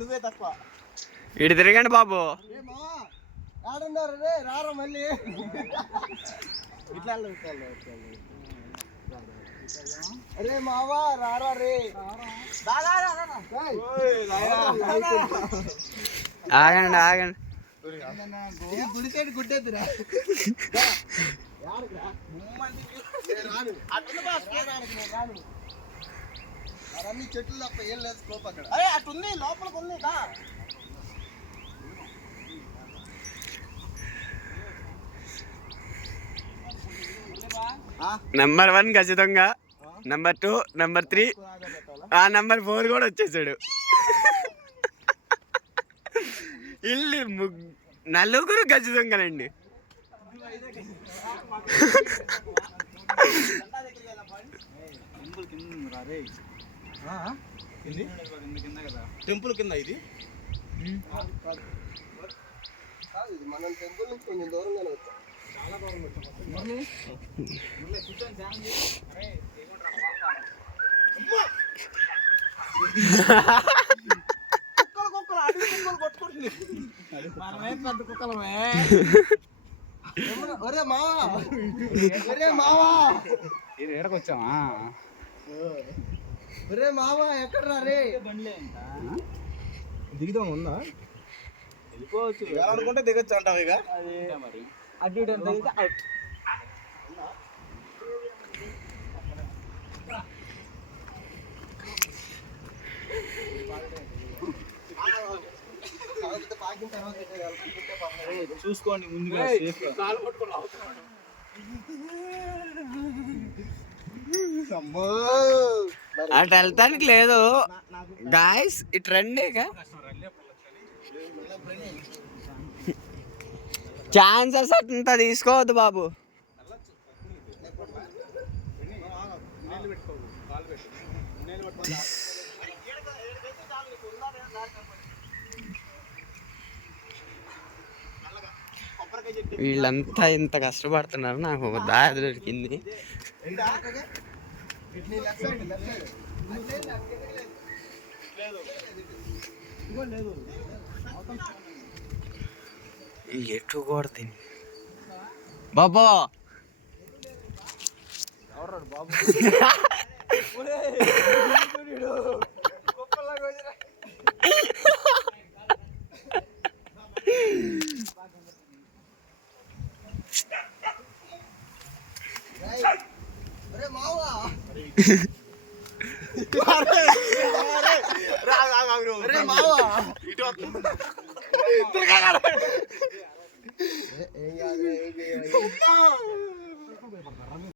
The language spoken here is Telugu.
నువ్వే తక్కువ ఇటు తిరగండి బాబు. ఆడున్నారు రే రారా మళ్ళీ ఇట్లా అరే మావా రారా రే ఆగండి ఆగండి. గుడి సైడ్ గుడ్డేద్దురా అన్ని చెట్లు తప్ప ఏం లేదు స్కోప్ అక్కడ. అరే అటుంది లోపలికి ఉంది. నెంబర్ 1 ఖచ్చితంగా, నెంబర్ 2, నెంబర్ 3, నెంబర్ 4 కూడా వచ్చేసాడు. ఇల్లు నలుగురు ఖచ్చితంగానండి. టెంపుల్ కింద ఇది మనం టెంపుల్ నుంచి కొంచెం దూరంగానే వచ్చాం. చాలా దూరం వచ్చాం. ఒరే మావా ఎక్కడికొచ్చామా? ఒరే మావా ఎక్కడ రే దిగుదాం ఉందా? వెళ్ళిపోవచ్చు అనుకుంటే దిగొచ్చు అంటావు. ఇక మరి అటు ఇటు చూసుకోండి ముందుగా అటు వెళ్తానికి లేదు గాయస్, ఇటు రండి. ఛాన్సెస్ అట్లా తీసుకోవద్దు బాబు. వీళ్ళంతా ఇంత కష్టపడుతున్నారు, నాకు ఒక దారి దొరికింది. ఎటు కూడా తిని బాబా